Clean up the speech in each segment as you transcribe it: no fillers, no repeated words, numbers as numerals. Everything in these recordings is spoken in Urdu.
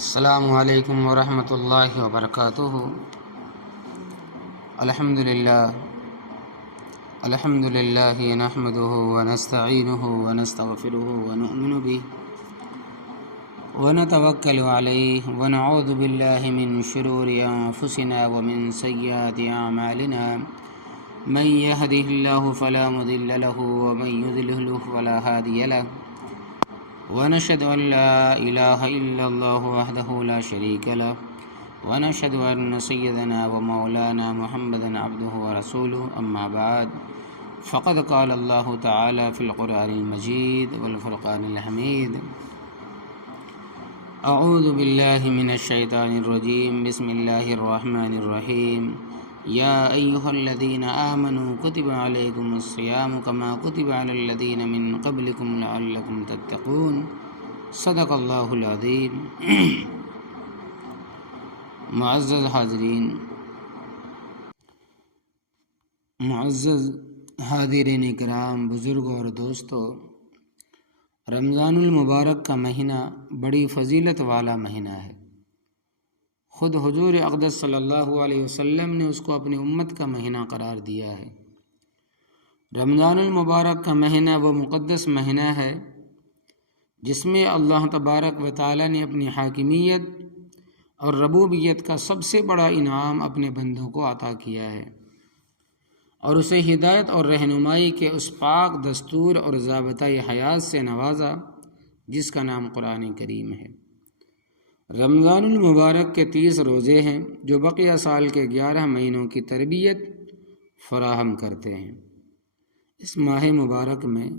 السلام علیکم ورحمۃ اللہ وبرکاتہ۔ الحمد للہ نحمده ونستعینه ونستغفره ونؤمن به ونتوکل علیہ ونعوذ باللہ من شرور انفسنا ومن سیئات اعمالنا من يهده الله فلا مضل له ومن يضلل فلا هادي له ونشهد أن لا إله إلا الله وحده لا شريك له ونشهد أن سيدنا ومولانا محمدا عبده ورسوله أما بعد فقد قال الله تعالى في القرآن المجيد والفرقان الحميد أعوذ بالله من الشيطان الرجيم بسم الله الرحمن الرحيم يا أيها الذين آمنوا كتب عليكم الصيام كما كتب على الذين من قبلكم لعلكم تتقون صدق اللہ العظیم۔ معزز حاضرین، معزز حاضرین کرام، بزرگوں اور دوستو، رمضان المبارک کا مہینہ بڑی فضیلت والا مہینہ ہے۔ خود حضور اقدس صلی اللہ علیہ وسلم نے اس کو اپنی امت کا مہینہ قرار دیا ہے۔ رمضان المبارک کا مہینہ وہ مقدس مہینہ ہے جس میں اللہ تبارک و تعالی نے اپنی حاکمیت اور ربوبیت کا سب سے بڑا انعام اپنے بندوں کو عطا کیا ہے اور اسے ہدایت اور رہنمائی کے اس پاک دستور اور ضابطۂ حیات سے نوازا جس کا نام قرآن کریم ہے۔ رمضان المبارک کے 30 روزے ہیں جو بقیہ سال کے 11 مہینوں کی تربیت فراہم کرتے ہیں۔ اس ماہ مبارک میں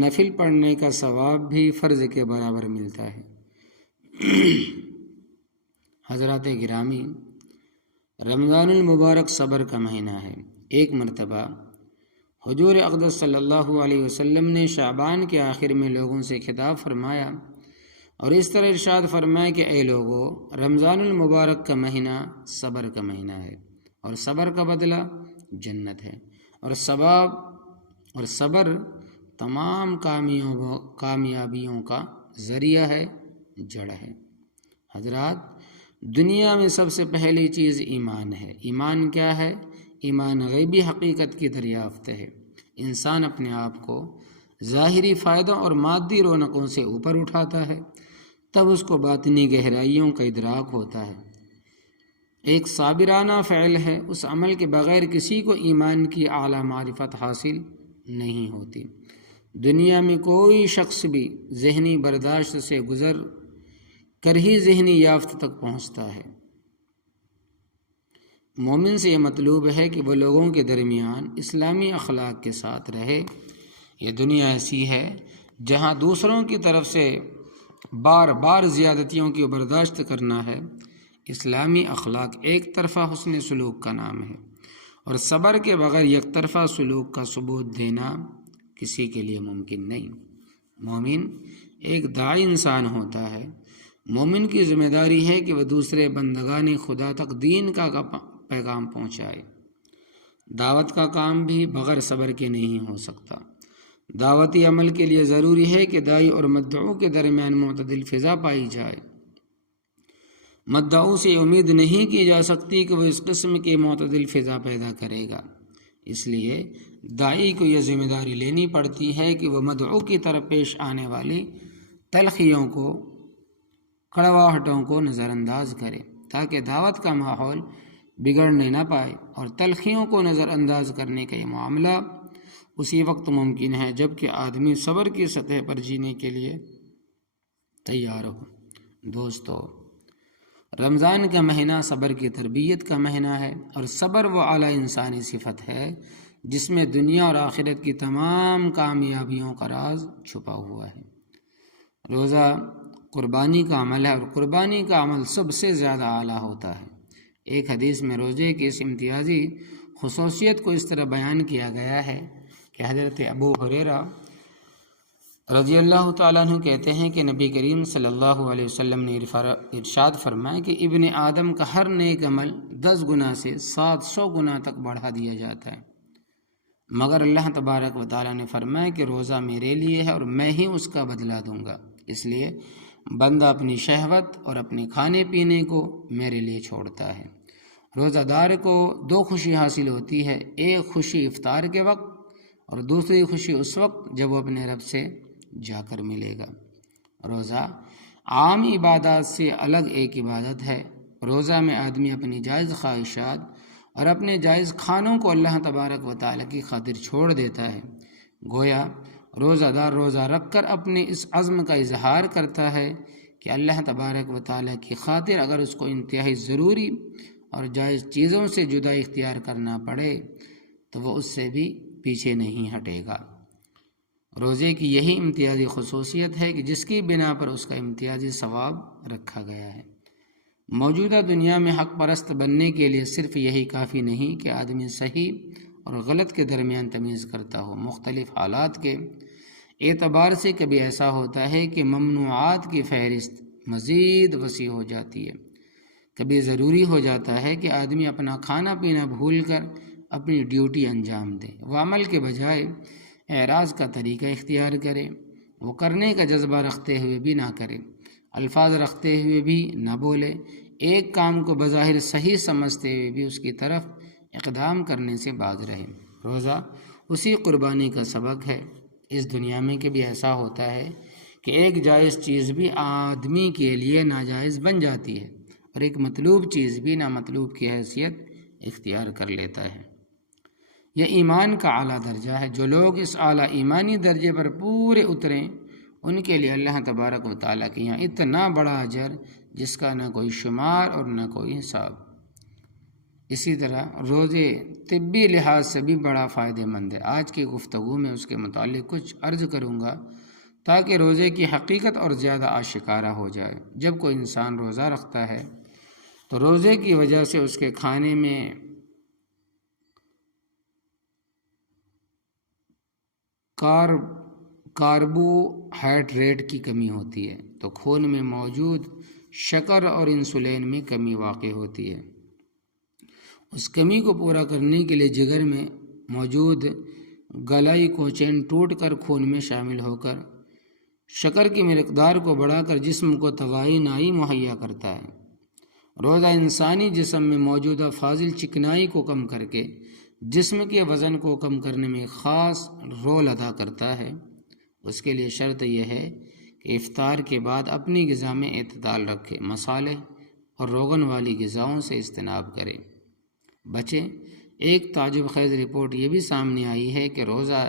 نفل پڑھنے کا ثواب بھی فرض کے برابر ملتا ہے۔ حضرات گرامی، رمضان المبارک صبر کا مہینہ ہے۔ ایک مرتبہ حضور اقدس صلی اللہ علیہ وسلم نے شعبان کے آخر میں لوگوں سے خطاب فرمایا اور اس طرح ارشاد فرمایا کہ اے لوگو، رمضان المبارک کا مہینہ صبر کا مہینہ ہے اور صبر کا بدلہ جنت ہے اور صبر تمام کامیابیوں کا ذریعہ ہے، جڑ ہے۔ حضرات، دنیا میں سب سے پہلی چیز ایمان ہے۔ ایمان کیا ہے؟ ایمان غیبی حقیقت کی دریافت ہے۔ انسان اپنے آپ کو ظاہری فائدوں اور مادی رونقوں سے اوپر اٹھاتا ہے، تب اس کو باطنی گہرائیوں کا ادراک ہوتا ہے۔ ایک صابرانہ فعل ہے، اس عمل کے بغیر کسی کو ایمان کی اعلیٰ معرفت حاصل نہیں ہوتی۔ دنیا میں کوئی شخص بھی ذہنی برداشت سے گزر کر ہی ذہنی یافت تک پہنچتا ہے۔ مومن سے یہ مطلوب ہے کہ وہ لوگوں کے درمیان اسلامی اخلاق کے ساتھ رہے۔ یہ دنیا ایسی ہے جہاں دوسروں کی طرف سے بار بار زیادتیوں کی برداشت کرنا ہے۔ اسلامی اخلاق ایک طرفہ حسن سلوک کا نام ہے اور صبر کے بغیر یک طرفہ سلوک کا ثبوت دینا کسی کے لیے ممکن نہیں۔ مومن ایک داعی انسان ہوتا ہے۔ مومن کی ذمہ داری ہے کہ وہ دوسرے بندگان خدا تک دین کا پیغام پہنچائے۔ دعوت کا کام بھی بغیر صبر کے نہیں ہو سکتا۔ دعوتی عمل کے لیے ضروری ہے کہ داعی اور مدعو کے درمیان معتدل فضا پائی جائے۔ مدعو سے امید نہیں کی جا سکتی کہ وہ اس قسم کی معتدل فضا پیدا کرے گا۔ اس لیے داعی کو یہ ذمہ داری لینی پڑتی ہے کہ وہ مدعو کی طرف پیش آنے والی تلخیوں کو، کڑواہٹوں کو نظر انداز کرے تاکہ دعوت کا ماحول بگڑنے نہ پائے، اور تلخیوں کو نظر انداز کرنے کا یہ معاملہ اسی وقت ممکن ہے جب کہ آدمی صبر کی سطح پر جینے کے لیے تیار ہو۔ دوستو، رمضان کا مہینہ صبر کی تربیت کا مہینہ ہے، اور صبر وہ اعلیٰ انسانی صفت ہے جس میں دنیا اور آخرت کی تمام کامیابیوں کا راز چھپا ہوا ہے۔ روزہ قربانی کا عمل ہے اور قربانی کا عمل سب سے زیادہ اعلیٰ ہوتا ہے۔ ایک حدیث میں روزے کی اس امتیازی خصوصیت کو اس طرح بیان کیا گیا ہے کہ حضرت ابو ہریرہ رضی اللہ تعالیٰ عنہ کہتے ہیں کہ نبی کریم صلی اللہ علیہ وسلم نے ارشاد فرمایا کہ ابن آدم کا ہر نیک عمل 10 گنا سے 700 گنا تک بڑھا دیا جاتا ہے، مگر اللہ تبارک و تعالیٰ نے فرمایا کہ روزہ میرے لیے ہے اور میں ہی اس کا بدلہ دوں گا۔ اس لیے بندہ اپنی شہوت اور اپنے کھانے پینے کو میرے لیے چھوڑتا ہے۔ روزہ دار کو دو خوشی حاصل ہوتی ہے، ایک خوشی افطار کے وقت اور دوسری خوشی اس وقت جب وہ اپنے رب سے جا کر ملے گا۔ روزہ عام عبادات سے الگ ایک عبادت ہے۔ روزہ میں آدمی اپنی جائز خواہشات اور اپنے جائز کھانوں کو اللہ تبارک و تعالیٰ کی خاطر چھوڑ دیتا ہے۔ گویا روزہ دار روزہ رکھ کر اپنے اس عزم کا اظہار کرتا ہے کہ اللہ تبارک و تعالیٰ کی خاطر اگر اس کو انتہائی ضروری اور جائز چیزوں سے جدا اختیار کرنا پڑے تو وہ اس سے بھی پیچھے نہیں ہٹے گا۔ روزے کی یہی امتیازی خصوصیت ہے کہ جس کی بنا پر اس کا امتیازی ثواب رکھا گیا ہے۔ موجودہ دنیا میں حق پرست بننے کے لیے صرف یہی کافی نہیں کہ آدمی صحیح اور غلط کے درمیان تمیز کرتا ہو، مختلف حالات کے اعتبار سے کبھی ایسا ہوتا ہے کہ ممنوعات کی فہرست مزید وسیع ہو جاتی ہے۔ کبھی ضروری ہو جاتا ہے کہ آدمی اپنا کھانا پینا بھول کر اپنی ڈیوٹی انجام دے، وہ عمل کے بجائے اعراض کا طریقہ اختیار کرے، وہ کرنے کا جذبہ رکھتے ہوئے بھی نہ کرے، الفاظ رکھتے ہوئے بھی نہ بولے، ایک کام کو بظاہر صحیح سمجھتے ہوئے بھی اس کی طرف اقدام کرنے سے باز رہے۔ روزہ اسی قربانی کا سبق ہے۔ اس دنیا میں کبھی ایسا ہوتا ہے کہ ایک جائز چیز بھی آدمی کے لیے ناجائز بن جاتی ہے اور ایک مطلوب چیز بھی نامطلوب کی حیثیت اختیار کر لیتا ہے۔ یہ ایمان کا اعلیٰ درجہ ہے۔ جو لوگ اس اعلیٰ ایمانی درجے پر پورے اتریں ان کے لیے اللہ تبارک و تعالیٰ کے یہاں اتنا بڑا اجر جس کا نہ کوئی شمار اور نہ کوئی حساب۔ اسی طرح روزے طبی لحاظ سے بھی بڑا فائدہ مند ہے۔ آج کی گفتگو میں اس کے متعلق کچھ عرض کروں گا تاکہ روزے کی حقیقت اور زیادہ آشکارا ہو جائے۔ جب کوئی انسان روزہ رکھتا ہے تو روزے کی وجہ سے اس کے کھانے میں کاربوہائیڈریٹ کی کمی ہوتی ہے تو خون میں موجود شکر اور انسولین میں کمی واقع ہوتی ہے۔ اس کمی کو پورا کرنے کے لیے جگر میں موجود گلائکوجن ٹوٹ کر خون میں شامل ہو کر شکر کی مقدار کو بڑھا کر جسم کو توانائی مہیا کرتا ہے۔ روزہ انسانی جسم میں موجودہ فاضل چکنائی کو کم کر کے جسم کے وزن کو کم کرنے میں خاص رول ادا کرتا ہے۔ اس کے لیے شرط یہ ہے کہ افطار کے بعد اپنی غذا میں اعتدال رکھے، مصالحے اور روغن والی غذاؤں سے اجتناب کرے، بچیں۔ ایک تعجب خیز رپورٹ یہ بھی سامنے آئی ہے کہ روزہ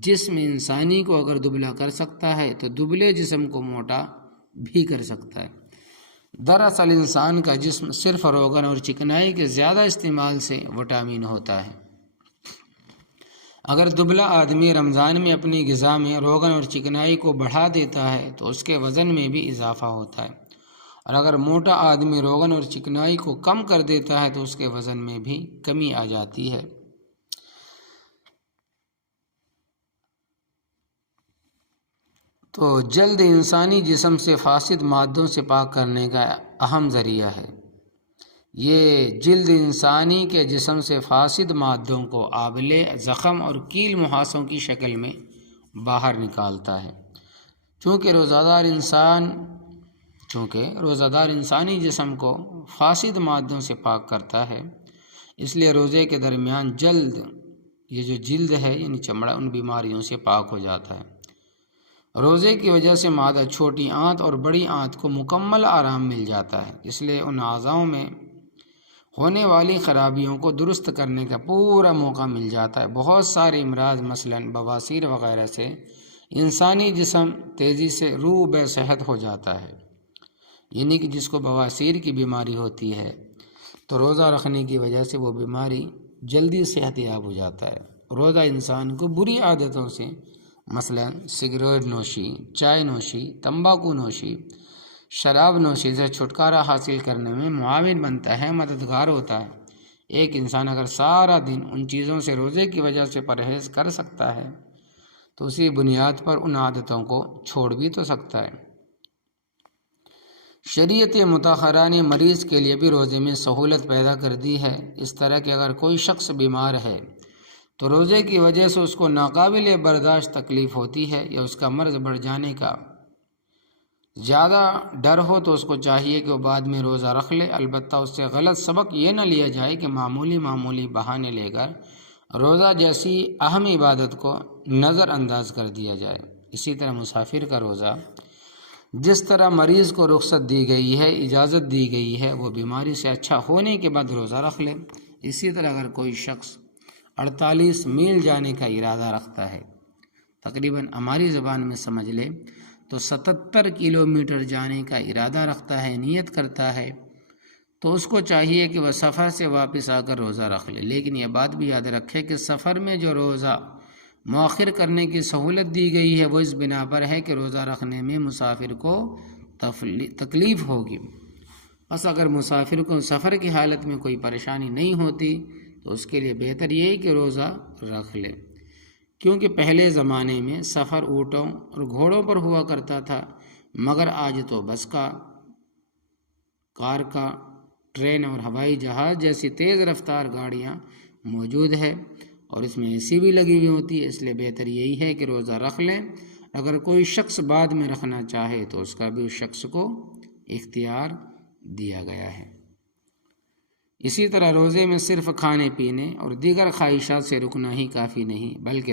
جسم انسانی کو اگر دبلا کر سکتا ہے تو دبلے جسم کو موٹا بھی کر سکتا ہے۔ دراصل انسان کا جسم صرف روغن اور چکنائی کے زیادہ استعمال سے وٹامن ہوتا ہے۔ اگر دبلا آدمی رمضان میں اپنی غذا میں روغن اور چکنائی کو بڑھا دیتا ہے تو اس کے وزن میں بھی اضافہ ہوتا ہے، اور اگر موٹا آدمی روغن اور چکنائی کو کم کر دیتا ہے تو اس کے وزن میں بھی کمی آ جاتی ہے۔ تو جلد انسانی جسم سے فاسد مادوں سے پاک کرنے کا اہم ذریعہ ہے۔ یہ جلد انسانی کے جسم سے فاسد مادوں کو آبلے، زخم اور کیل مہاسوں کی شکل میں باہر نکالتا ہے۔ چونکہ روزہ دار انسانی جسم کو فاسد مادوں سے پاک کرتا ہے، اس لیے روزے کے درمیان یہ جو جلد ہے یعنی چمڑا ان بیماریوں سے پاک ہو جاتا ہے۔ روزے کی وجہ سے مادہ چھوٹی آنت اور بڑی آنت کو مکمل آرام مل جاتا ہے، اس لیے ان اعضاؤں میں ہونے والی خرابیوں کو درست کرنے کا پورا موقع مل جاتا ہے۔ بہت سارے امراض مثلاً بواسیر وغیرہ سے انسانی جسم تیزی سے روح بے صحت ہو جاتا ہے، یعنی کہ جس کو بواسیر کی بیماری ہوتی ہے تو روزہ رکھنے کی وجہ سے وہ بیماری جلدی صحت یاب ہو جاتا ہے۔ روزہ انسان کو بری عادتوں سے مثلاً سگریٹ نوشی، چائے نوشی، تمباکو نوشی، شراب نوشی سے چھٹکارا حاصل کرنے میں معاون بنتا ہے، مددگار ہوتا ہے۔ ایک انسان اگر سارا دن ان چیزوں سے روزے کی وجہ سے پرہیز کر سکتا ہے تو اسی بنیاد پر ان عادتوں کو چھوڑ بھی تو سکتا ہے۔ شریعت مطہرہ نے مریض کے لیے بھی روزے میں سہولت پیدا کر دی ہے، اس طرح کہ اگر کوئی شخص بیمار ہے تو روزے کی وجہ سے اس کو ناقابل برداشت تکلیف ہوتی ہے یا اس کا مرض بڑھ جانے کا زیادہ ڈر ہو تو اس کو چاہیے کہ وہ بعد میں روزہ رکھ لے، البتہ اس سے غلط سبق یہ نہ لیا جائے کہ معمولی بہانے لے کر روزہ جیسی اہم عبادت کو نظر انداز کر دیا جائے۔ اسی طرح مسافر کا روزہ، جس طرح مریض کو رخصت دی گئی ہے، اجازت دی گئی ہے، وہ بیماری سے اچھا ہونے کے بعد روزہ رکھ لے۔ اسی طرح اگر کوئی شخص 48 میل جانے کا ارادہ رکھتا ہے، تقریباً ہماری زبان میں سمجھ لے تو 77 کلومیٹر جانے کا ارادہ رکھتا ہے، نیت کرتا ہے، تو اس کو چاہیے کہ وہ سفر سے واپس آ کر روزہ رکھ لے۔ لیکن یہ بات بھی یاد رکھے کہ سفر میں جو روزہ مؤخر کرنے کی سہولت دی گئی ہے وہ اس بنا پر ہے کہ روزہ رکھنے میں مسافر کو تکلیف ہوگی۔ بس اگر مسافر کو سفر کی حالت میں کوئی پریشانی نہیں ہوتی تو اس کے لیے بہتر یہ ہے کہ روزہ رکھ لے، کیونکہ پہلے زمانے میں سفر اونٹوں اور گھوڑوں پر ہوا کرتا تھا، مگر آج تو بس کا، کار کا، ٹرین اور ہوائی جہاز جیسی تیز رفتار گاڑیاں موجود ہے اور اس میں AC بھی لگی ہوئی ہوتی ہے۔ اس لیے بہتر یہی ہے کہ روزہ رکھ لیں۔ اگر کوئی شخص بعد میں رکھنا چاہے تو اس کا بھی اس شخص کو اختیار دیا گیا ہے۔ اسی طرح روزے میں صرف کھانے پینے اور دیگر خواہشات سے رکنا ہی کافی نہیں، بلکہ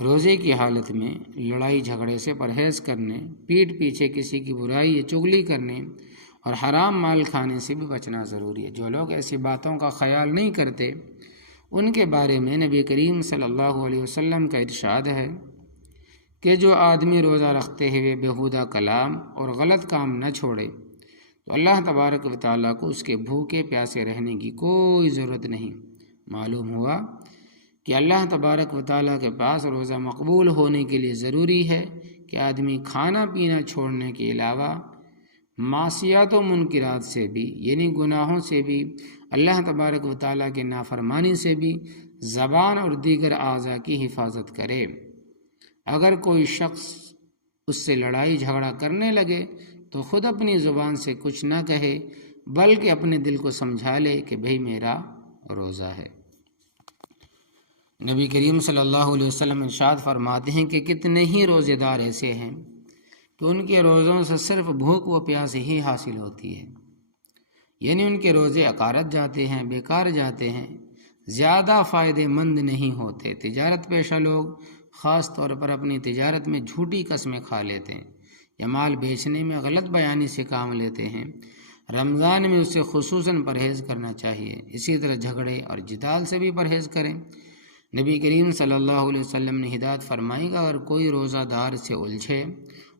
روزے کی حالت میں لڑائی جھگڑے سے پرہیز کرنے، پیٹھ پیچھے کسی کی برائی یا چغلی کرنے اور حرام مال کھانے سے بھی بچنا ضروری ہے۔ جو لوگ ایسی باتوں کا خیال نہیں کرتے ان کے بارے میں نبی کریم صلی اللہ علیہ وسلم کا ارشاد ہے کہ جو آدمی روزہ رکھتے ہوئے بیہودہ کلام اور غلط کام نہ چھوڑے تو اللہ تبارک و تعالیٰ کو اس کے بھوکے پیاسے رہنے کی کوئی ضرورت نہیں۔ معلوم ہوا کہ اللہ تبارک و تعالیٰ کے پاس روزہ مقبول ہونے کے لیے ضروری ہے کہ آدمی کھانا پینا چھوڑنے کے علاوہ معصیات و منکرات سے بھی، یعنی گناہوں سے بھی، اللہ تبارک و تعالیٰ کے نافرمانی سے بھی زبان اور دیگر اعضاء کی حفاظت کرے۔ اگر کوئی شخص اس سے لڑائی جھگڑا کرنے لگے تو خود اپنی زبان سے کچھ نہ کہے بلکہ اپنے دل کو سمجھا لے کہ بھئی میرا روزہ ہے۔ نبی کریم صلی اللہ علیہ وسلم ارشاد فرماتے ہیں کہ کتنے ہی روزے دار ایسے ہیں کہ ان کے روزوں سے صرف بھوک و پیاس ہی حاصل ہوتی ہے، یعنی ان کے روزے عقارت جاتے ہیں، بیکار جاتے ہیں، زیادہ فائدہ مند نہیں ہوتے۔ تجارت پیشہ لوگ خاص طور پر اپنی تجارت میں جھوٹی قسمیں کھا لیتے ہیں یا مال بیچنے میں غلط بیانی سے کام لیتے ہیں۔ رمضان میں اسے خصوصاً پرہیز کرنا چاہیے۔ اسی طرح جھگڑے اور جدال سے بھی پرہیز کریں۔ نبی کریم صلی اللہ علیہ وسلم نے ہدایت فرمائی کہ اگر کوئی روزہ دار سے الجھے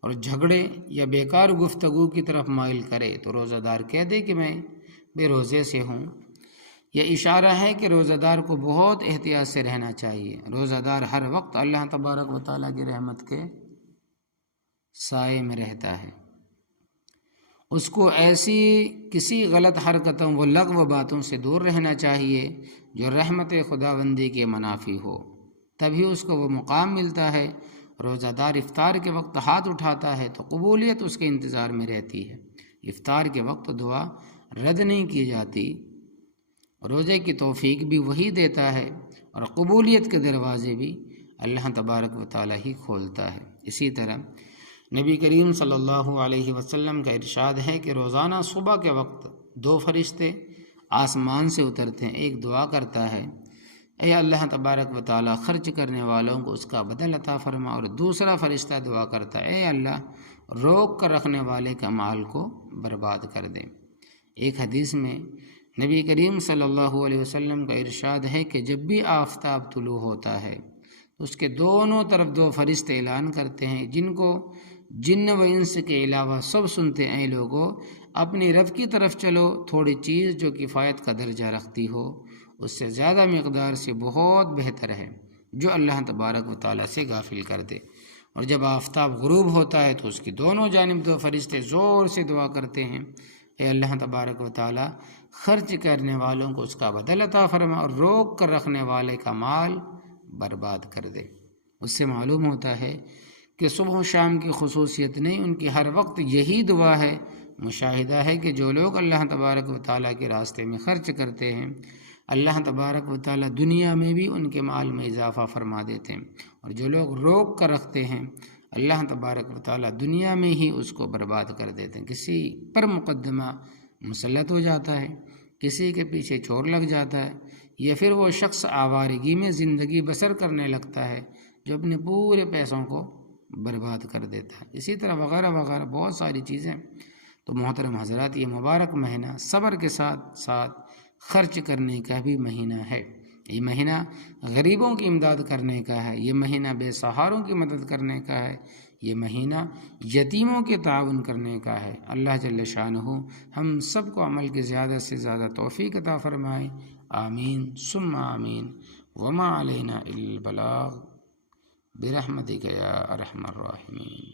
اور جھگڑے یا بیکار گفتگو کی طرف مائل کرے تو روزہ دار کہہ دے کہ میں بے روزے سے ہوں۔ یہ اشارہ ہے کہ روزہ دار کو بہت احتیاط سے رہنا چاہیے۔ روزہ دار ہر وقت اللہ تبارک و تعالیٰ کی رحمت کے سائے میں رہتا ہے۔ اس کو ایسی کسی غلط حرکتوں و لغو باتوں سے دور رہنا چاہیے جو رحمت خداوندی کے منافی ہو، تبھی اس کو وہ مقام ملتا ہے۔ روزہ دار افطار کے وقت ہاتھ اٹھاتا ہے تو قبولیت اس کے انتظار میں رہتی ہے۔ افطار کے وقت دعا رد نہیں کی جاتی۔ روزے کی توفیق بھی وہی دیتا ہے اور قبولیت کے دروازے بھی اللہ تبارک و تعالیٰ ہی کھولتا ہے۔ اسی طرح نبی کریم صلی اللہ علیہ وسلم کا ارشاد ہے کہ روزانہ صبح کے وقت 2 فرشتے آسمان سے اترتے ہیں۔ ایک دعا کرتا ہے اے اللہ تبارک و تعالیٰ خرچ کرنے والوں کو اس کا بدل عطا فرما، اور دوسرا فرشتہ دعا کرتا ہے اے اللہ روک کر رکھنے والے کا مال کو برباد کر دے۔ ایک حدیث میں نبی کریم صلی اللہ علیہ وسلم کا ارشاد ہے کہ جب بھی آفتاب طلوع ہوتا ہے تو اس کے دونوں طرف 2 فرشتے اعلان کرتے ہیں جن کو جن و انس کے علاوہ سب سنتے ہیں، اے لوگوں اپنی رب کی طرف چلو، تھوڑی چیز جو کفایت کا درجہ رکھتی ہو اس سے زیادہ مقدار سے بہت بہتر ہے جو اللہ تبارک و تعالیٰ سے غافل کر دے۔ اور جب آفتاب غروب ہوتا ہے تو اس کی دونوں جانب 2 فرشتے زور سے دعا کرتے ہیں اے اللہ تبارک و تعالیٰ خرچ کرنے والوں کو اس کا بدل عطا فرما اور روک کر رکھنے والے کا مال برباد کر دے۔ اس سے معلوم ہوتا ہے کہ صبح و شام کی خصوصیت نہیں، ان کی ہر وقت یہی دعا ہے۔ مشاہدہ ہے کہ جو لوگ اللہ تبارک و تعالیٰ کے راستے میں خرچ کرتے ہیں اللہ تبارک و تعالیٰ دنیا میں بھی ان کے مال میں اضافہ فرما دیتے ہیں، اور جو لوگ روک کر رکھتے ہیں اللہ تبارک و تعالیٰ دنیا میں ہی اس کو برباد کر دیتے ہیں. کسی پر مقدمہ مسلط ہو جاتا ہے، کسی کے پیچھے چور لگ جاتا ہے، یا پھر وہ شخص آوارگی میں زندگی بسر کرنے لگتا ہے جو اپنے پورے پیسوں کو برباد کر دیتا ہے. اسی طرح وغیرہ وغیرہ بہت ساری چیزیں. تو محترم حضرات، یہ مبارک مہینہ صبر کے ساتھ ساتھ خرچ کرنے کا بھی مہینہ ہے. یہ مہینہ غریبوں کی امداد کرنے کا ہے، یہ مہینہ بے سہاروں کی مدد کرنے کا ہے، یہ مہینہ یتیموں کے تعاون کرنے کا ہے. اللہ جل شانہ ہم سب کو عمل کی زیادہ سے زیادہ توفیق عطا فرمائے. آمین ثم آمین. وما علینا الا البلاغ برحمتک یا ارحم الراحمین.